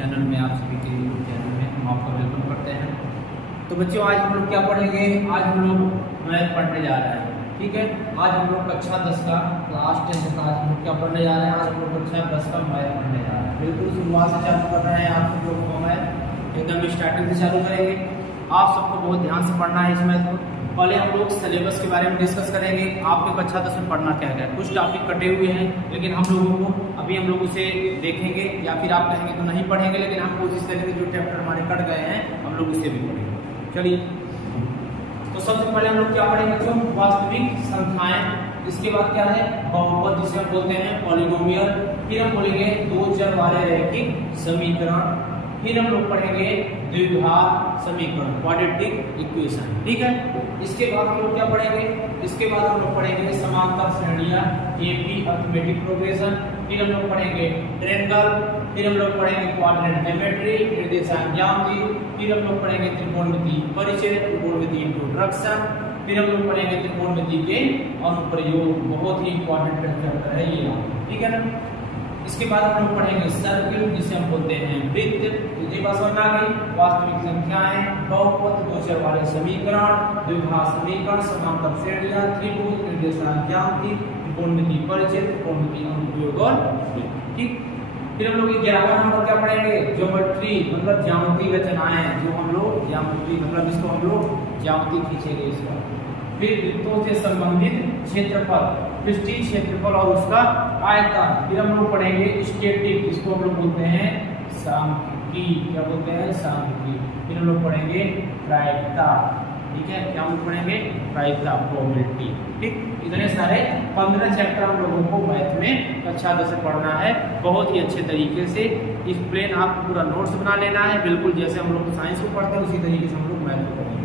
Channel में, आप सभी के यूट्यूब चैनल में हम आपका वेलकम करते हैं। तो बच्चों, आज हम लोग क्या पढ़ेंगे? आज हम लोग मैथ पढ़ने जा रहे हैं। ठीक है, आज हम लोग कक्षा 10 का क्लास 10 का आज हम लोग क्या पढ़ने जा रहे हैं? आज हम लोग कक्षा 10 का मैथ पढ़ने जा रहे हैं। बिल्कुल शुरुआत से चालू कर रहे हैं। आप सब लोगों को मैथ एकदम स्टार्टिंग से चालू करेंगे। आप सबको बहुत ध्यान से पढ़ना है इस मैथ को। पहले हम लोग सिलेबस के बारे में डिस्कस करेंगे। आपके कक्षा 10 में पढ़ना क्या है। कुछ टॉपिक कटे हुए हैं, लेकिन हम लोगों को अभी हम लोग उसे देखेंगे, या फिर आप कहेंगे तो नहीं पढ़ेंगे, लेकिन हम कोशिश करेंगे जो चैप्टर हमारे कट गए हैं हम लोग उसे भी पढ़ेंगे। चलिए, तो सबसे पहले हम लोग क्या पढ़ेंगे बच्चों? वास्तविक संख्याएं। इसके बाद क्या है? बहुपद, जिसे हम बोलते हैं पॉलिनोमियल। फिर हम बोलेंगे दो चर वाले रैखिक समीकरण। फिर हम लोग पढ़ेंगे द्विघात समीकरण, क्वाड्रेटिक इक्वेशन। ठीक है, इसके बाद हम लोग क्या पढ़ेंगे? इसके बाद हम लोग पढ़ेंगे समांतर श्रेणियां, एपी अरिथमेटिक प्रोग्रेशन। फिर हम लोग पढ़ेंगे ट्रायंगल। फिर हम लोग पढ़ेंगे क्वाड्रेंट ज्योमेट्री, निर्देशांक ज्यामिति। फिर हम लोग पढ़ेंगे त्रिकोणमिति परिचय, त्रिकोणमिति इंट्रोडक्शन। फिर हम लोग पढ़ेंगे त्रिकोणमिति के अनुप्रयोग। बहुत ही इंपॉर्टेंट चैप्टर है ये, ठीक है ना। इसके बाद हम लोग पढ़ेंगे सर्किल, जिसे हम बोलते हैं वृत्त। ये बात समझ आ गई। वास्तविक संख्याएं, बहुपद, दो चर वाले समीकरण, द्विघात समीकरण, समांतर श्रेणियां, त्रिभुज, निर्देशांक ज्यामिति, त्रिकोणमिति परिचय, त्रिकोणमिति अनुप्रयोग और वृत्त। ठीक, फिर हम लोग 11वां नंबर क्या पढ़ेंगे? ज्योमेट्री, मतलब ज्यामिति रचनाएं। जो हम लोग ज्यामिति, मतलब इसको हम लोग ज्यामिति खींचेंगे इसका। फिर वृत्तों से संबंधित क्षेत्रफल, पृष्ठीय क्षेत्रफल और उसका आयतन। फिर हम लोग पढ़ेंगे स्टैटिक, इसको हम लोग बोलते हैं सांख्यिकी। क्या बोलते हैं? सांख्यिकी। फिर हम लोग पढ़ेंगे प्रायिकता। ठीक है, क्या हम पढ़ेंगे? प्रायिकता, प्रोबेबिलिटी। ठीक, इतने सारे 15 चैप्टर हम लोगों को मैथ में कक्षा 10 से पढ़ना है। बहुत ही अच्छे तरीके से इस प्लेन आपको पूरा नोट्स बना लेना है। बिल्कुल जैसे हम लोग साइंस को पढ़ते हैं उसी तरीके से हम लोग मैथ को पढ़ेंगे।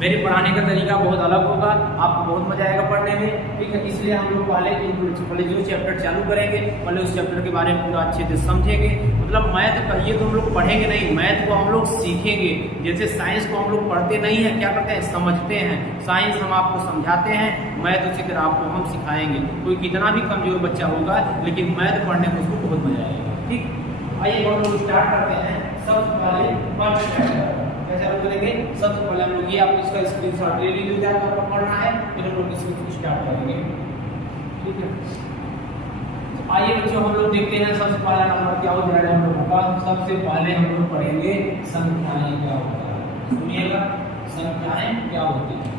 मेरे पढ़ाने का तरीका बहुत अलग होगा, आपको बहुत मजा आएगा पढ़ने में। ठीक है, इसलिए हम लोग पहले जो चैप्टर चालू करेंगे, पहले उस चैप्टर के बारे में पूरा अच्छे से समझेंगे। मतलब मैथ कहिए तो हम लोग पढ़ेंगे नहीं, मैथ को हम लोग सीखेंगे। जैसे साइंस को हम लोग पढ़ते नहीं है, क्या करते हैं? समझते हैं। साइंस हम आपको समझाते हैं, मैथ उसी तरह आपको हम सिखाएंगे। कोई कितना भी कमजोर बच्चा होगा, लेकिन मैथ पढ़ने में उसको बहुत मजा आएगा। ठीक, आइए हम लोग स्टार्ट करते हैं। सबसे पहले फर्स्ट चैप्टर कैसे हम करेंगे? सबसे पहले हम लोग ये, आप इसका स्क्रीनशॉट ले लीजिए, आपको पढ़ना है। फिर हम लोग इसको स्टार्ट करेंगे। ठीक है, तो आइए बच्चों हम लोग देखते हैं सबसे पहला नंबर क्या हो जाएगा हम लोगों का। सबसे पहले हम लोग पढ़ेंगे संख्याएं क्या होता है। सुनिएगा, संख्याएं क्या होती है।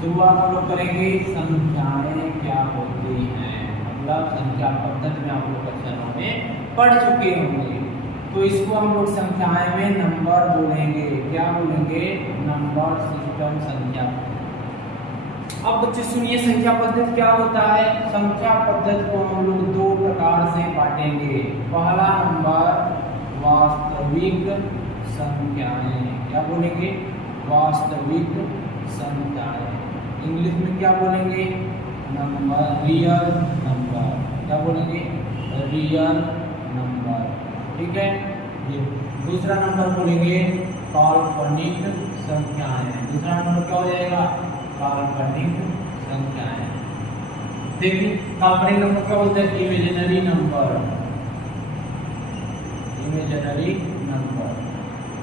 शुरुआत हम लोग करेंगे संख्याएं क्या होती हैं, मतलब संख्या पद्धति में आप लोग कक्षा में पढ़ चुके होंगे। तो इसको हम लोग संख्याएं में नंबर बोलेंगे। क्या बोलेंगे? नंबर सिस्टम, संख्या। अब बच्चे सुनिए, संख्या पद्धति क्या होता है। संख्या पद्धति को हम लोग दो प्रकार से बांटेंगे। पहला नंबर वास्तविक संख्याएं। क्या बोलेंगे? वास्तविक संख्याएं। इंग्लिश में क्या बोलेंगे? Number, real number. क्या बोलेंगे? Real number. ठीक है, ये दूसरा नंबर बोलेंगे काल्पनिक संख्याएं। दूसरा नंबर क्या हो जाएगा? काल्पनिक संख्याएं। देखिए, काल्पनिक नंबर क्या बोलते हैं? Imaginary number. Imaginary number.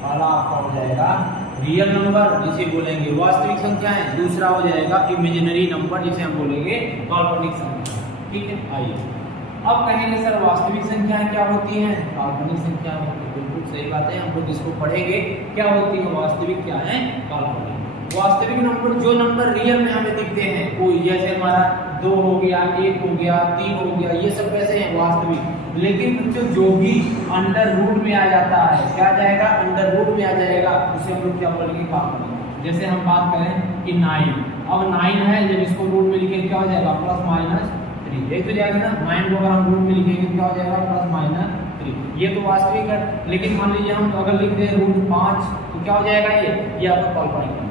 पहला आपका हो जाएगा रियल नंबर, जिसे बोलेंगे वास्तविक संख्याएं। दूसरा हो जाएगा इमेजिनरी नंबर, जिसे हम बोलेंगे काल्पनिक संख्या। ठीक है, आइए अब कहेंगे सर वास्तविक संख्याएं क्या होती हैं, काल्पनिक संख्या होती है। बिल्कुल सही बात है, हम लोग इसको पढ़ेंगे। क्या होती है वास्तविक, क्या है काल्पनिक। वास्तविक नंबर, जो नंबर रियल में हमें दिखते हैं, कोई जैसे हमारा 2 हो गया, 1 हो गया, 3 हो गया, ये सब कैसे हैं? वास्तविक। लेकिन बच्चों जो भी अंडर रूट में आ जाता है, क्या आ जाएगा? अंडर रूट में आ जाएगा, उसे हम लोग क्या बोलेंगे? काल्पनिक। जैसे हम बात करें कि 9, अब 9 है, जब इसको रूट में लिखेंगे क्या हो जाएगा? Plus minus 3। एक तो जाएगा ना, 9 को अगर हम रूट में लिखेंगे क्या हो जाएगा? Plus minus 3। ये तो वास्तविक है। लेकिन मान लीजिए हम अगर लिख दें √5, तो क्या हो जाएगा? ये आपका काल्पनिक नंबर।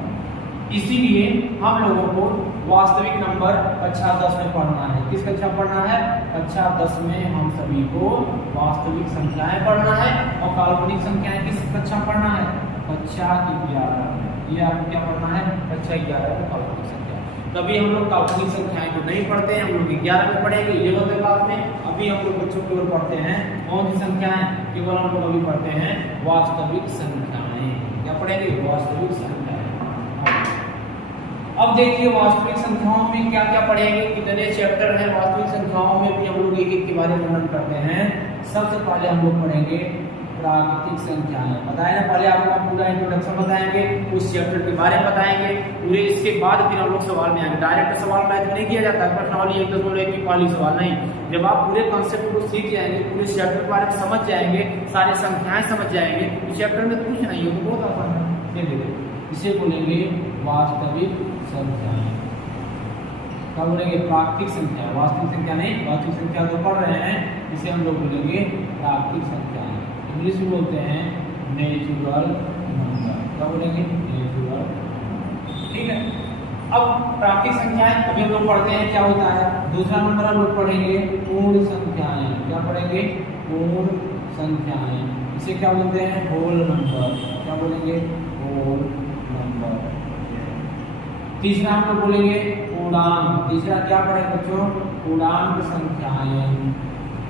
इसीलिए हम लोगों को वास्तविक नंबर कक्षा 10 में पढ़ना है। किस कक्षा पढ़ना है? कक्षा 10 में हम सभी को वास्तविक संख्याएं पढ़ना है। और काल्पनिक संख्याएं किस कक्षा पढ़ना है? कक्षा 11 में। ये आपको क्या पढ़ना है? कक्षा 11 में काल्पनिक संख्या। कभी हम लोग काल्पनिक संख्याएं तो नहीं पढ़ते हैं, हम लोग 11 में पढ़ेंगे 11th क्लास में। अभी हम लोग बच्चों केवल पढ़ते हैं कौन सी संख्याएं, केवल हम लोग अभी पढ़ते हैं वास्तविक संख्याएं। क्या पढ़ेंगे? वास्तविक संख्याएं। अब देखिए वास्तविक संख्याओं में क्या क्या पढ़ेंगे, कितने चैप्टर हैं वास्तविक संख्याओं में भी हम लोग एक एक के बारे में वर्णन करते हैं। सबसे पहले हम लोग पढ़ेंगे प्राकृतिक संख्याएं। बताया ना, पहले आपको हम पूरा इंट्रोडक्शन बताएंगे, उस चैप्टर के बारे में बताएंगे पूरे, इसके बाद फिर हम लोग सवाल में आएंगे। डायरेक्ट सवाल मैथ में नहीं किया जाता है, प्रश्नावली 1.1 की पहली सवाल नहीं। जब आप पूरे कॉन्सेप्ट को सीख जाएंगे, पूरे चैप्टर के बारे में समझ जाएंगे, सारे संख्याएं समझ जाएंगे, इस चैप्टर में कुछ नहीं है, तो बहुत आसान है। देखिए इसे बोलेंगे वास्तविक संख्याएं। क्या बोलेंगे? प्राकृतिक संख्या। वास्तविक संख्या नहीं, वास्तविक संख्या तो पढ़ रहे हैं, इसे हम लोग बोलेंगे प्राकृतिक संख्याएं। इंग्लिश में बोलते हैं नेचुरल नंबर। क्या बोलेंगे? नेचुरल। ठीक है। अब प्राकृतिक संख्याएं अभी हम लोग पढ़ते हैं क्या होता है। दूसरा नंबर हम लोग पढ़ेंगे पूर्ण संख्याएं। क्या पढ़ेंगे? पूर्ण संख्याएं। इसे क्या बोलते हैं? Whole number. क्या बोलेंगे? Whole number. तीसरा हम लोग बोलेंगे पूर्णांक। तीसरा क्या पढ़ेंगे बच्चों? पूर्णांक संख्याएं।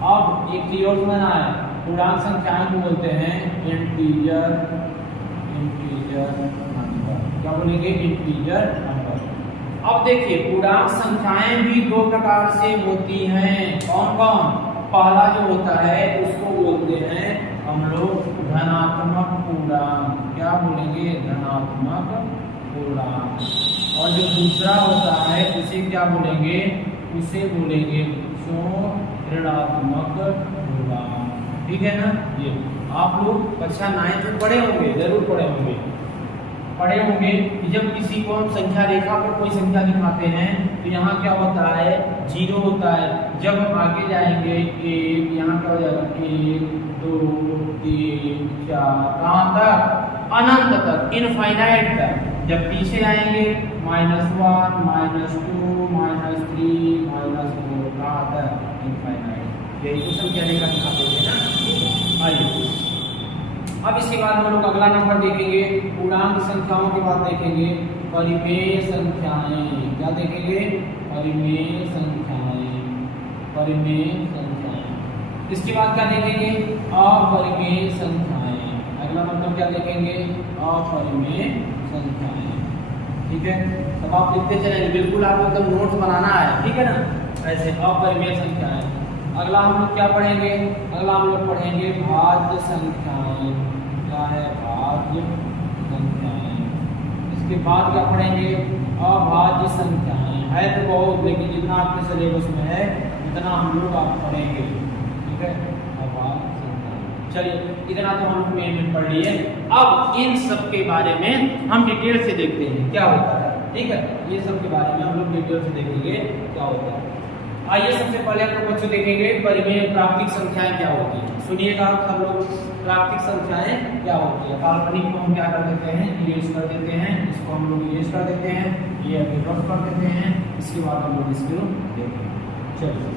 अब एक चीज और समझना है, पूर्णांक संख्याएं को बोलते हैं इंटीजर नंबर। क्या बोलेंगे? Integer number. अब देखिए पूर्णांक संख्याएं भी दो प्रकार से होती हैं। कौन कौन? पहला जो होता है उसको बोलते हैं हम लोग धनात्मक पूर्णांक। क्या बोलेंगे? धनात्मक पूर्णांक। और जो दूसरा होता है उसे क्या बोलेंगे? उसे बोलेंगे ऋणात्मक पूर्णांक। ठीक है ना। ये आप लोग कक्षा 9 में पढ़े होंगे, जरूर पढ़े होंगे कि जब किसी को हम संख्या रेखा पर कोई संख्या दिखाते हैं तो यहाँ क्या होता है? 0 होता है। जब हम आगे जाएंगे 1, यहाँ क्या हो जाएगा? 1 2 3 4, कहाँ तक? अनंत तक, इनफाइनाइट तक। जब पीछे आएंगे -1 -2 -3 -4, कहाँ तक? इनफाइनाइट। यही तो संख्या रेखा दिखाते थे ना। आइए अब इसके बाद हम लोग अगला नंबर देखेंगे, पूर्णांक संख्याओं के बाद देखेंगे परिमेय संख्याएं। क्या देखेंगे? परिमेय संख्याएं। इसके बाद क्या देखेंगे? अपरिमेय संख्याएं। अगला मतलब क्या देखेंगे? अपरिमेय संख्याएं। ठीक है, तब आप लिखते चलेंगे, बिल्कुल आपको एकदम नोट्स बनाना है। ठीक है ना, ऐसे अपरिमेय संख्याएं। अगला हम लोग क्या पढ़ेंगे? अगला हम लोग पढ़ेंगे भाज्य संख्याएं। क्या है? भाज्य संख्याएं। इसके बाद क्या पढ़ेंगे? अभाज्य संख्याएं। है तो बहुत, लेकिन जितना आपके सिलेबस में है उतना हम लोग आप पढ़ेंगे। ठीक है, अभाज्य संख्याएं। चलिए इतना तो हम लोग में पढ़ लिए। अब इन सब के बारे में हम डिटेल से देखते हैं क्या होता है। ठीक है, ये सब के बारे में हम लोग डिटेल से देखेंगे क्या होता है। आइए सबसे पहले हम लोग बच्चों देखेंगे परिमेय प्राकृतिक संख्याएं क्या होती हैं। सुनिएगा सब लोग, प्राकृतिक संख्याएं क्या होती है। काल्पनिक को हम क्या कर देते हैं? इरेज कर देते हैं। इसको हम लोग इरेज कर देते हैं, ये अभी रफ कर देते हैं। इसके बाद हम लोग इसको देखेंगे। चलिए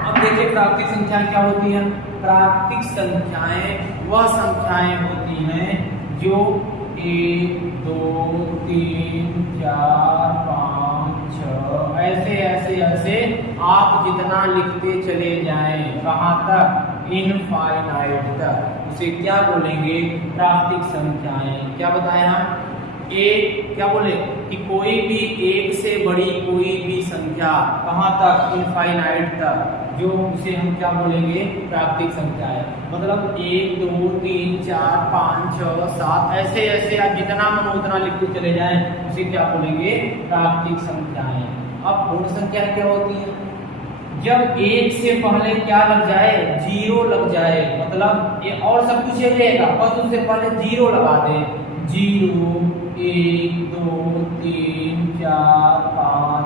अब देखिए प्राकृतिक संख्याएं क्या होती हैं। प्राकृतिक संख्याएं वह संख्याएं होती हैं जो 1 2 3 4 5 6 ऐसे आप जितना लिखते चले जाएं, कहाँ तक? इनफाइनाइट तक, उसे क्या बोलेंगे? प्राकृतिक संख्याएं। क्या बताएं हम? एक क्या बोले कि कोई भी एक से बड़ी कोई भी संख्या, कहाँ तक? इनफाइनाइट तक, जो उसे हम क्या बोलेंगे? प्राकृतिक संख्याएं। मतलब 1 2 3 4 5 6 7 ऐसे आप जितना मन उतना लिखते चले जाएं, उसे क्या बोलेंगे? प्राकृतिक संख्याएं। अब पूर्ण संख्या क्या होती है? जब 1 से पहले क्या लग जाए? 0 लग जाए। मतलब ये और सब कुछ रहेगा, बस उससे पहले 0 लगा दे। 0 1 2 3 4 5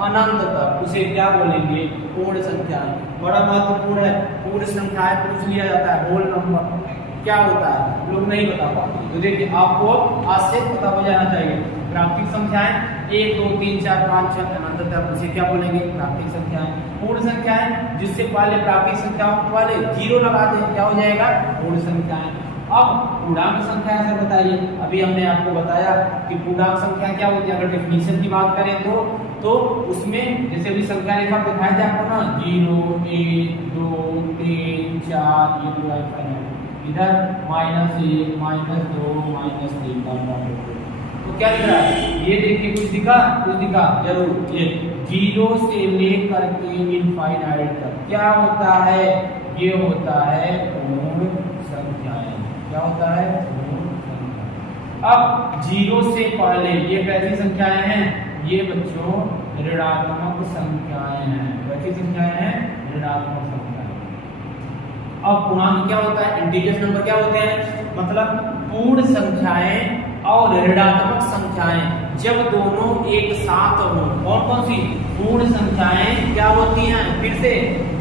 अनंत तक, उसे क्या बोलेंगे? पूर्ण संख्या। बड़ा महत्वपूर्ण है, पूर्ण संख्याएं पूछ लिया जाता है। होल नंबर क्या होता है लोग नहीं बता पाते, तो देखिए आपको आज से पता हो जाना चाहिए। प्राकृतिक संख्याएं 1 2 3 4 5 6 अनंत तक, उसे क्या बोलेंगे? प्राकृतिक संख्याएं। पूर्ण संख्याएं जिससे पहले प्राकृतिक संख्याओं के पहले 0 लगा दें, क्या हो जाएगा? पूर्ण संख्याएं। अब पूर्णांक संख्या है सर बताइए, अभी हमने आपको बताया कि पूर्णांक संख्या क्या होती है। अगर डेफिनेशन की बात करें तो उसमें जैसे भी संख्या रेखा दिखाई दे आपको ना 0 1 2 3 4 ये पूरा इधर -1 -2 -3 का, तो क्या दिख रहा है ये देखिए, कुछ दिखा जरूर। ये 0 से लेकर के इनफाइनाइट तक क्या होता है, ये होता है पूर्ण संख्याएं। क्या होता है? पूर्ण संख्या। अब 0 से पहले ये कैसी संख्याएं हैं? ये बच्चों ऋणात्मक संख्याएं हैं। कैसी संख्याएं हैं? ऋणात्मक संख्याएं। अब पूर्णांक क्या होता है? इंटीजर्स नंबर क्या होते हैं? मतलब पूर्ण संख्याएं और ऋणात्मक संख्याएं जब दोनों एक साथ हो, कौन कौन सी पूर्ण संख्याएं क्या होती हैं? फिर से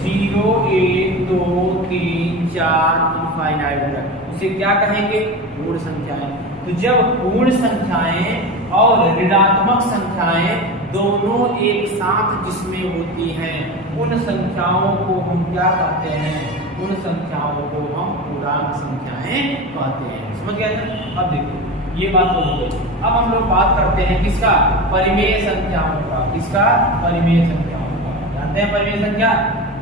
0 1 2 3 4 इनफाइनाइट तक, उसे क्या कहेंगे? पूर्ण संख्याएं। तो जब पूर्ण संख्याएं और ऋणात्मक संख्याएं दोनों एक साथ जिसमें होती हैं, उन संख्याओं को हम क्या कहते हैं? उन संख्याओं को हम पूर्णांक संख्याएं कहते हैं। समझ गए ना? अब देखो ये बात तो हो गई। अब हम लोग बात करते हैं किसका? परिमेय संख्याओं का। किसका? परिमेय संख्याओं का। जानते हैं परिमेय संख्या?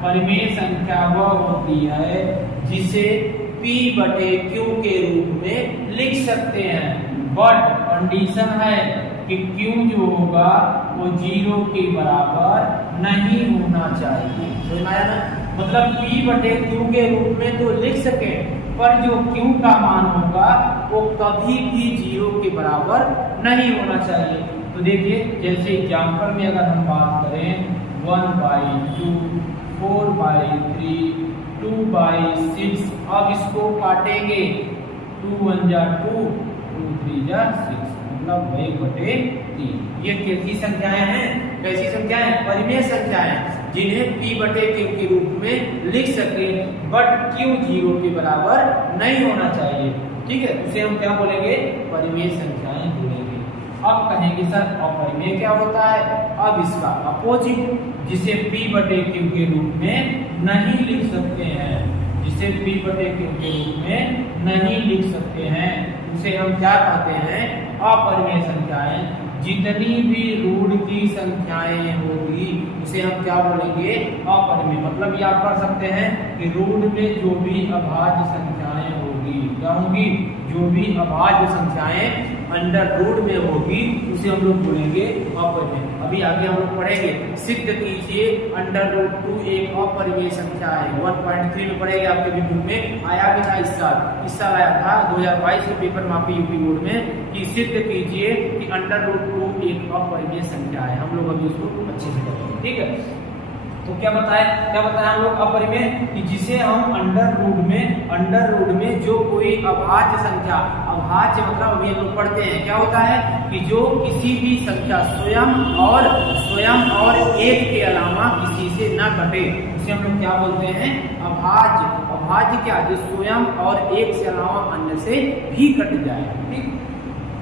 परिमेय संख्या वह होती है जिसे P बटे Q के रूप में लिख सकते हैं, बट कंडीशन है कि Q जो होगा वो 0 के बराबर नहीं होना चाहिए। समझ में आया ना? मतलब P बटे Q के रूप में तो लिख सके, पर जो Q का मान होगा वो कभी भी 0 के बराबर नहीं होना चाहिए। तो देखिए जैसे एग्जाम्पल में अगर हम बात करें 1/2 4/3 2/6, अब इसको काटेंगे 2 1 जा 2 2 3 जा 6, मतलब 1/3। ये कैसी संख्याएं हैं? कैसी संख्याएं? परिमेय संख्याएं जिन्हें P बटे Q के रूप में लिख सके, बट Q 0 के बराबर नहीं होना चाहिए। ठीक है, उसे हम क्या बोलेंगे? परिमेय संख्याएं बोलेंगे। अब कहेंगे सर अपरिमेय क्या होता है? अब इसका अपोजिट जिसे P बटे Q के रूप में नहीं लिख सकते हैं, जिसे P बटे Q के रूप में नहीं लिख सकते हैं, उसे हम क्या कहते हैं? अपरिमेय संख्याएं। जितनी भी रूट की संख्याएं होगी उसे हम क्या बोलेंगे? अपरिमेय। मतलब ये आप कर सकते हैं कि रूट में जो भी अभाज्य संख्याएं होगी, क्या होंगी? जो भी अभाज्य संख्याएं अंडर रूट में होगी उसे हम लोग बोलेंगे अपरिमेय। अभी आगे हम लोग पढ़ेंगे, सिद्ध कीजिए √2 एक अपरिमेय संख्या है। 1.3 में पढ़ेंगे, आपके भी बुक में आया भी था इस साल आया था 2022 के पेपर मापी यूपी बोर्ड में कि सिद्ध कीजिए कि √2 एक अपरिमेय संख्या है। हम लोग अभी उसको अच्छे से करेंगे। ठीक है, तो क्या बताया हम लोग? अपरिमेय कि जिसे हम अंडर रूट में जो कोई अभाज्य संख्या, अभाज्य मतलब अभी हम लोग पढ़ते हैं क्या होता है कि जो किसी भी संख्या स्वयं और एक के अलावा किसी से न घटे, उसे हम लोग क्या बोलते हैं? अभाज्य। अभाज्य क्या? जो स्वयं और एक से अलावा अन्य से भी कट जाए। ठीक,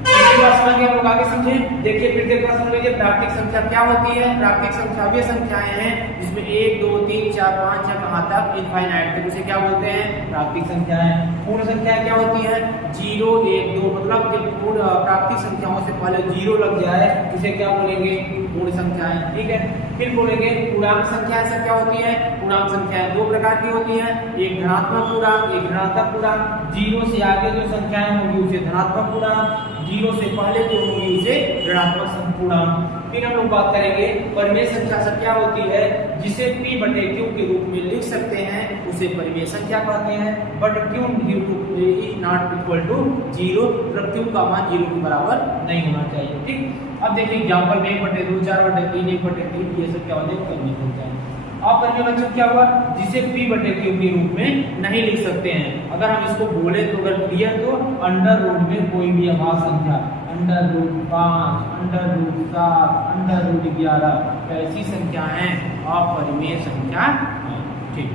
हम लोग आगे समझे। देखिए फिर से समझ लीजिए, प्राकृतिक संख्या क्या होती है? प्राकृतिक संख्या वे संख्याएं हैं जिसमें 1 2 3 4 5 6 कहां तक इनफाइनाइट तक, उसे क्या बोलते हैं? प्राकृतिक संख्याएं। पूर्ण संख्या क्या होती है? 0 1 2, मतलब जब पूर्ण प्राकृतिक संख्याओं से पहले 0 लग जाए उसे क्या बोलेंगे? पूर्ण संख्याएं। ठीक है, फिर बोलेंगे पूर्णांक संख्याएं सब क्या होती है? पूर्णांक संख्याएं दो प्रकार की होती हैं, एक धनात्मक पूर्णांक, एक ऋणात्मक पूर्णांक। 0 से आगे जो संख्याएं होंगी उसे धनात्मक पूर्णांक, 0 से पहले जो होगी उसे ऋणात्मक पूर्णांक। फिर हम लोग बात करेंगे परिमेय संख्या सब क्या होती है? जिसे P बटे Q के रूप में लिख सकते हैं उसे परिमेय संख्या कहते हैं, but Q is not equal to 0, मतलब Q का मान 0 के बराबर नहीं होना चाहिए। ठीक, अब देखिए एग्जांपल में 1/2 4/3 1/3 ये सब क्या होते हैं? परिमेय संख्या। अपरिमेय बच्चों क्या हुआ? जिसे P बटे Q के रूप में नहीं लिख सकते हैं। अगर हम इसको बोले तो अगर क्लियर तो अंडर रूट में कोई भी अभाज्य संख्या, √5 √7 √11 कैसी संख्या है? अपरिमेय संख्या है। ठीक,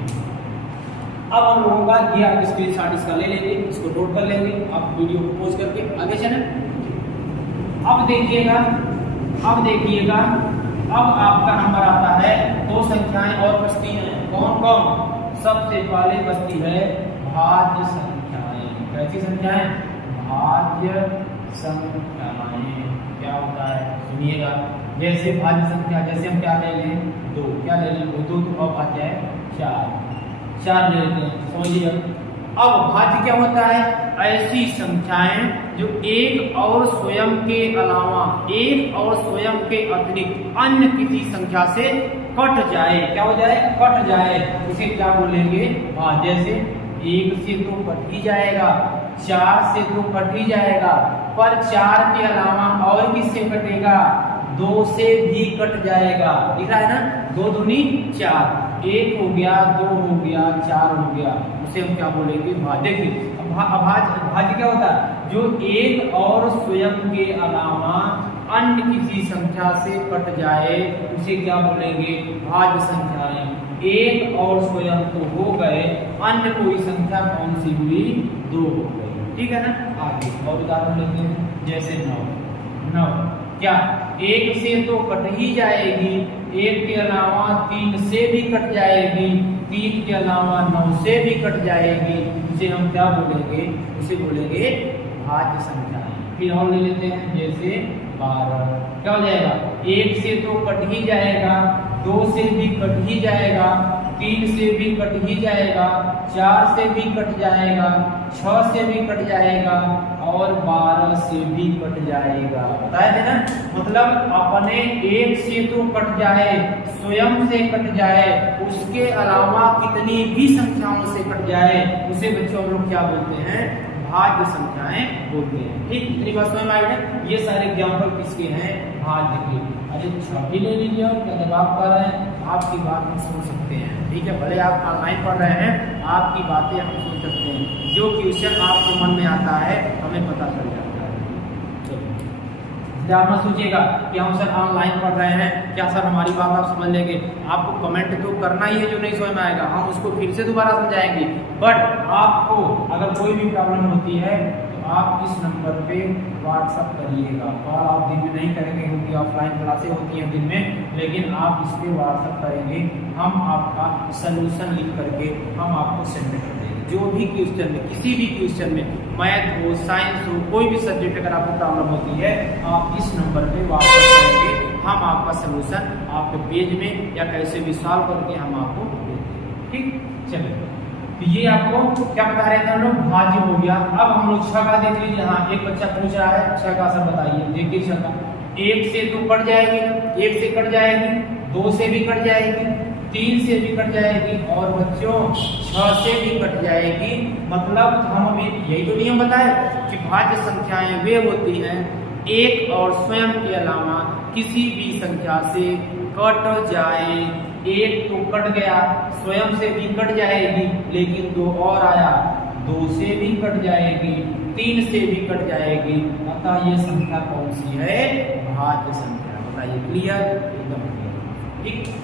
अब हम लोगों का ये आप स्क्रीनशॉट इसका ले लेंगे, इसको नोट कर लेंगे, आप वीडियो को पॉज करके आगे चलें। अब देखिएगा अब आपका नंबर आता है, दो संख्याएं और बचती हैं। कौन कौन? सबसे पहले बचती है भाज्य संख्याएं। कैसी संख्याएं? भाज्य संख्याएं। क्या होता है सुनिएगा, जैसे भाज्य संख्या, जैसे हम क्या ले लें 2, क्या ले लें 2 तो भाज्य है 4 ले लेते हैं, समझिए। अब भाज्य क्या होता है? ऐसी संख्याएं जो एक और स्वयं के अलावा, एक और स्वयं के अतिरिक्त अन्य किसी संख्या से कट जाए। क्या हो जाए? कट जाए। उसे क्या बोलेंगे? जैसे 1 से तो कट ही जाएगा, 4 से तो कट ही जाएगा, पर 4 के अलावा और किससे कटेगा? 2 से भी कट जाएगा। दिख रहा है ना? 2 दूनी 4, 1 हो गया, 2 हो गया, 4 हो गया, उसे हम क्या बोलेंगे? भाज्य। देखिए भाज्य क्या होता है? जो एक और स्वयं के अलावा अन्य किसी संख्या से कट जाए उसे क्या बोलेंगे? भाज्य संख्याएं। एक और स्वयं तो हो गए, अन्य कोई संख्या कौन सी हुई? 2 हो गई। ठीक है ना? आगे और उदाहरण लेते हैं, जैसे 9 क्या 1 से तो कट ही जाएगी, 1 के अलावा 3 से भी कट जाएगी, 3 के अलावा 9 से भी कट जाएगी, उसे हम क्या बोलेंगे? उसे बोलेंगे भाज्य संख्याएं। फिर और ले लेते हैं, जैसे 12 क्या हो जाएगा? 1 से तो कट ही जाएगा, 2 से भी कट ही जाएगा, 3 से भी कट ही जाएगा, 4 से भी कट जाएगा, 6 से भी कट जाएगा और 12 से भी कट जाएगा। बताया थे ना? मतलब अपने 1 से तो कट जाए, स्वयं से कट जाए, उसके अलावा कितनी भी संख्याओं से कट जाए उसे बच्चों हम लोग क्या बोलते हैं? भाज्य संख्याएं बोलते हैं। ठीक, इतनी बात समझ में आई है? ये सारे एग्जाम्पल किसके हैं? भाज्य के। अरे छवि ले लीजिए और क्या जब आप कर रहे हैं आपकी बात हम सुन सकते हैं। ठीक है, भले आप ऑनलाइन पढ़ रहे हैं, आपकी बातें हम सुन सकते हैं। जो क्वेश्चन आपको मन में आता है हमें पता चल जाता है। चलिए आप मत सोचिएगा कि हम सर ऑनलाइन पढ़ रहे हैं, क्या सर हमारी बात आप समझ लेंगे? आपको कमेंट तो करना ही है, जो नहीं समझ में आएगा हम उसको फिर से दोबारा समझाएंगे। बट आपको अगर कोई भी प्रॉब्लम होती है तो आप इस नंबर पे व्हाट्सअप करिएगा। कॉल आप दिन में नहीं करेंगे क्योंकि ऑफलाइन क्लासें होती हैं दिन में, लेकिन आप इस पे व्हाट्सअप करेंगे, हम आपका सलूशन लिख करके हम आपको सेंड कर देंगे। जो भी क्वेश्चन में, किसी भी क्वेश्चन में, मैथ हो, साइंस हो, कोई भी सब्जेक्ट अगर आपको प्रॉब्लम होती है आप इस नंबर पे व्हाट्सएप करेंगे, हम आपका सलूशन आपके पेज में या कैसे भी सॉल्व करके हम आपको दे देंगे। ठीक, चलिए तो ये आपको क्या बता रहे थे हम लोग? भाज्य हो गया। अब हम लोग 6 का देख लीजिए। हाँ, एक बच्चा पूछ रहा है 6 का सर बताइए। देखिए 6 का 1 से तो कट जाएगी, 1 से कट जाएगी, 2 से भी कट जाएगी, 3 से भी कट जाएगी और बच्चों 6 से भी कट जाएगी। मतलब हम अभी यही तो नियम बताए कि भाज्य संख्याएं वे होती हैं एक और स्वयं के अलावा किसी भी संख्या से कट जाए। 1 तो कट गया, स्वयं से भी कट जाएगी, लेकिन 2 और आया, 2 से भी कट जाएगी, 3 से भी कट जाएगी। अतः ये संख्या कौन सी है? भाज्य संख्या। बताइए, क्लियर? एकदम क्लियर। ठीक,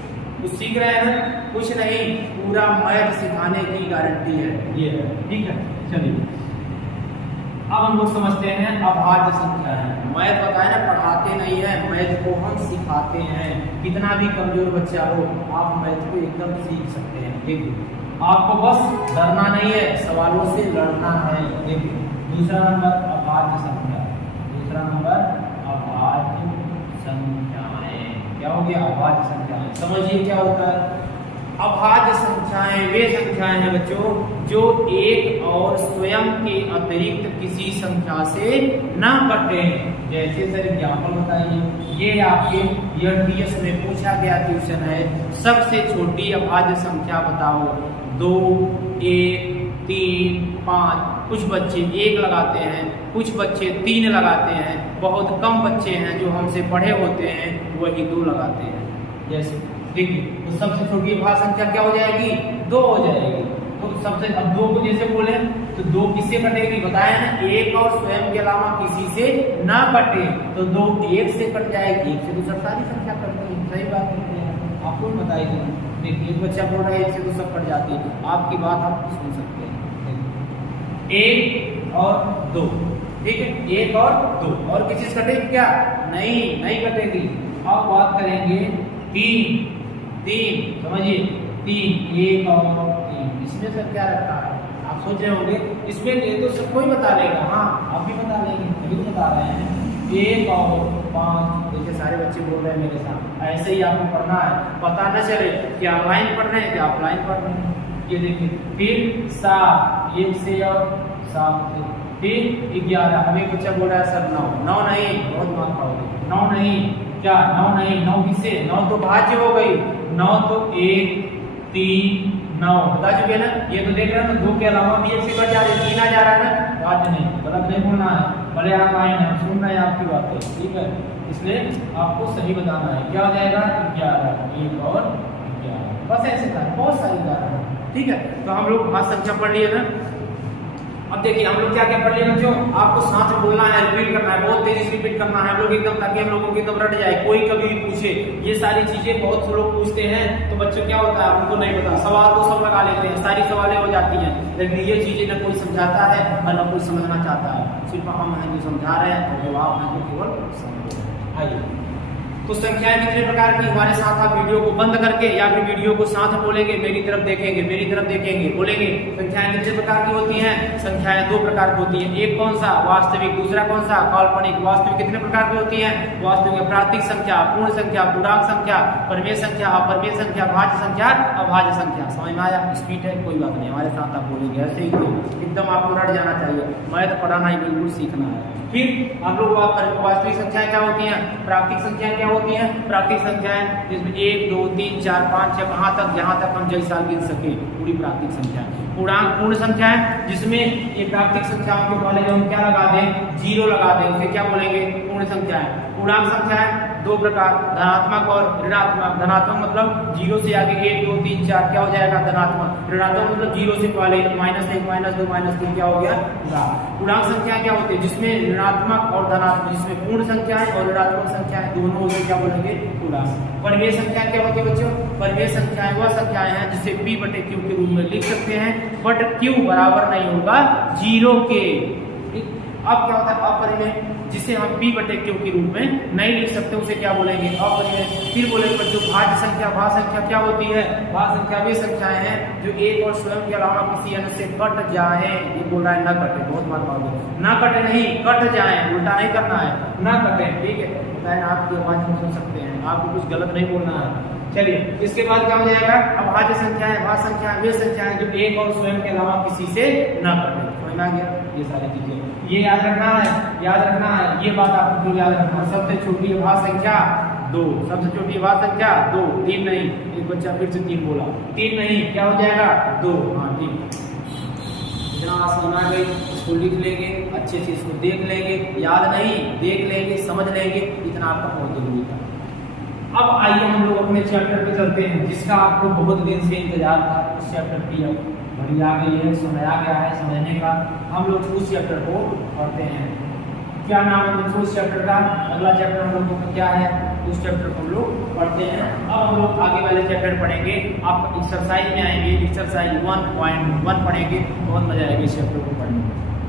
कुछ सीख रहे हैं ना? कुछ नहीं, पूरा मैथ सिखाने की गारंटी है ये है। ठीक है, चलिए अब हम लोग समझते हैं अभाज्य संख्या है। मैथ बताए ना, पढ़ाते नहीं है, मैथ को हम सिखाते हैं। कितना भी कमजोर बच्चा हो आप मैथ को एकदम सीख सकते हैं। देखिए, आपको बस डरना नहीं है, सवालों से लड़ना है। देखिए, दूसरा नंबर अभाज्य संख्या। दूसरा नंबर अभाज्य संख्याएं। क्या हो गया? अभाज्य संख्याएं। समझिए क्या होता है? अभाज्य संख्याएं वे संख्याएं हैं बच्चों जो एक और स्वयं के अतिरिक्त किसी संख्या से न कटे। जैसे सर एग्जाम्पल बताइए। ये आपके ईआरटीएस में पूछा गया क्वेश्चन है, सबसे छोटी अभाज्य संख्या बताओ। 2, 1, 3, 5। कुछ बच्चे 1 लगाते हैं, कुछ बच्चे 3 लगाते हैं, बहुत कम बच्चे हैं जो हमसे पढ़े होते हैं वही 2 लगाते हैं। जैसे देखिए, तो सबसे छोटी अभाज्य संख्या क्या हो जाएगी? 2 हो जाएगी। तो सबसे अब 2 को जैसे बोले तो 2 किससे कटेगी? बताया ना, एक और स्वयं के अलावा किसी से ना कटे तो 2 1 से कट जाएगी। 1 से तो सब सारी संख्या कटती है। सही बात है, आपको भी बताइए। देखिए, एक बच्चा बोल रहा है 1 से तो सब कट जाती है, आपकी बात आप सुन सकते हैं। 1 और 2, ठीक है, 1 और 2 और किसी से कटेगी क्या? नहीं कटेगी। अब बात करेंगे 3, समझिए 3, 1 और 3। इसमें सर क्या रखा है? आप आप सोच रहे होंगे इसमें ये तो सब कोई बता लेगा, हाँ आप भी बता लेंगे, अभी तो बता रहे हैं 1 और 5। देखिए सारे बच्चे बोल रहे हैं मेरे साथ, ऐसे ही आपको पढ़ना है, पता न चले कि ऑनलाइन पढ़ रहे हैं कि ऑफलाइन पढ़ रहे हैं। ये देखिए फिर 7 1 से और 7 से, फिर 11। हमें बच्चा बोल रहा है सर 9 9 नहीं, बहुत मार पाओगे, 9 नहीं, क्या 9 नहीं, 9 किससे, 9 तो भाज्य हो गई, 9 तो 1 3 9 बता चुके ना। ये तो देख रहे हैं ना 2 के अलावा भी 1 से कट जा रही है, 3 आ जा रहा है ना, भाज्य नहीं, गलत नहीं बोलना है, भले आप आए हैं सुन रहे हैं आपकी बातें, ठीक है, इसलिए आपको सही बताना है। क्या हो जाएगा 11, 1 और 11, बस ऐसे था, बहुत सारी उदाहरण, ठीक है। तो हम लोग भाज्य संख्या पढ़ लिए ना। अब देखिए हम लोग क्या क्या पढ़ लिए बच्चों, आपको साथ में बोलना है, रिपीट करना है, बहुत तेजी से रिपीट करना है हम लोग एकदम, ताकि हम लोगों को एकदम रट जाए, कोई कभी भी पूछे। ये सारी चीजें बहुत से लोग पूछते हैं तो बच्चों क्या होता है उनको नहीं पता, सवाल तो सब लगा लेते हैं, सारी सवालें हो जाती हैं, लेकिन ये चीजें न कोई समझाता है और न कोई समझना चाहता है, सिर्फ हम हैं जो समझा रहे हैं और जवाब हैं जो केवल समझ रहे हैं। आइए तो संख्याएं कितने प्रकार की, हमारे साथ आप वीडियो को बंद करके या फिर वीडियो को साथ बोलेंगे, मेरी तरफ देखेंगे, मेरी तरफ देखेंगे, बोलेंगे संख्याएं कितने प्रकार की होती हैं। संख्याएं 2 प्रकार की होती हैं, एक कौन सा वास्तविक, दूसरा कौन सा काल्पनिक। वास्तविक कितने प्रकार की होती है, वास्तविक प्राकृतिक संख्या, पूर्ण संख्या, पूर्णांक संख्या, परिमेय संख्या, अपरिमेय संख्या, भाज्य संख्या, अभाज्य संख्या। समझ में आया, स्पीड है कोई बात नहीं, हमारे साथ आप बोलेंगे, ऐसे ही एकदम आपको रट जाना चाहिए, मैं तो पढ़ाना ही बिल्कुल सीखना है। फिर हम लोग वास्तविक संख्याएं क्या होती हैं, प्राकृतिक संख्याएं क्या होती हैं। प्राकृतिक संख्याएं जिसमें 1 2 3 4 5 6 कहाँ तक, जहां तक हम जैसा गिन सके, पूरी प्राकृतिक संख्या। पूर्णांक पूर्ण संख्याएं जिसमें ये प्राकृतिक संख्याओं के पहले जो हम क्या लगा दें, 0 लगा दें, उसे क्या बोलेंगे पूर्ण संख्याएं। पूर्णांक संख्याएं 2 प्रकार, धनात्मक और ऋणात्मक। धनात्मक मतलब 0 से आगे 1 2 3 4 क्या हो जाएगा धनात्मक। ऋणात्मक मतलब 0 से पहले -1 -2 -3 क्या हो गया पूर्णांक। पूर्णांक संख्या क्या होती है, जिसमें ऋणात्मक और धनात्मक, जिसमें पूर्ण संख्याएं और ऋणात्मक संख्याएं दोनों होते क्या बोलेंगे पूर्णांक। परिमेय संख्या क्या होती है बच्चों, परिमेय संख्याएं वह संख्याएं हैं जिसे p/q के रूप में लिख सकते हैं, बट q बराबर नहीं होगा 0 के। अब क्या होता है अपरिमेय, जिसे हम p/q के रूप में नहीं लिख सकते, उसे क्या बोलेंगे अपरिमेय। फिर बोलेंगे बच्चों भाज्य संख्या। भाज्य संख्या क्या होती है, भाज्य संख्या वे संख्याएं हैं जो एक और स्वयं के अलावा किसी अन्य से कट जाए। ये बोल रहा है न कटे, बहुत मार पाओगे, न कटे नहीं कट जाए, उल्टा नहीं करना है, न कटे, ठीक है। आपकी आवाज हम सुन सकते हैं, आपको कुछ गलत नहीं बोलना है। चलिए इसके बाद क्या हो जाएगा, अभाज्य संख्याएं। भाज्य संख्याएं वे संख्याएं जो एक और स्वयं के अलावा किसी से न कटे। समझ आ गया, ये सारी चीजें ये याद रखना है, याद रखना है, ये बात आपको याद रखना है। सबसे छोटी भाज्य संख्या 2, सबसे छोटी भाज्य संख्या 2, 3 नहीं, एक बच्चा फिर से 3 बोला, 3 नहीं, क्या हो जाएगा 2, हाँ ठीक। इतना आसान आ गई, इसको लिख लेंगे, अच्छे से इसको देख लेंगे, याद नहीं देख लेंगे, समझ लेंगे, इतना आपका बहुत जरूरी था। अब आइए हम लोग अपने चैप्टर पे चलते हैं, जिसका आपको बहुत दिन से इंतजार था। उस चैप्टर की अब घड़ी आ गई है, समय आ गया है समझने का। हम लोग उस चैप्टर को पढ़ते हैं। क्या नाम है बच्चों उस चैप्टर का, अगला चैप्टर हम लोगों का क्या है, उस चैप्टर को हम लोग पढ़ते हैं। अब हम लोग आगे वाले चैप्टर पढ़ेंगे, आप एक्सरसाइज में आएंगे, एक्सरसाइज 1.1 पढ़ेंगे, बहुत मजा आएगी इस चैप्टर को पढ़ने में।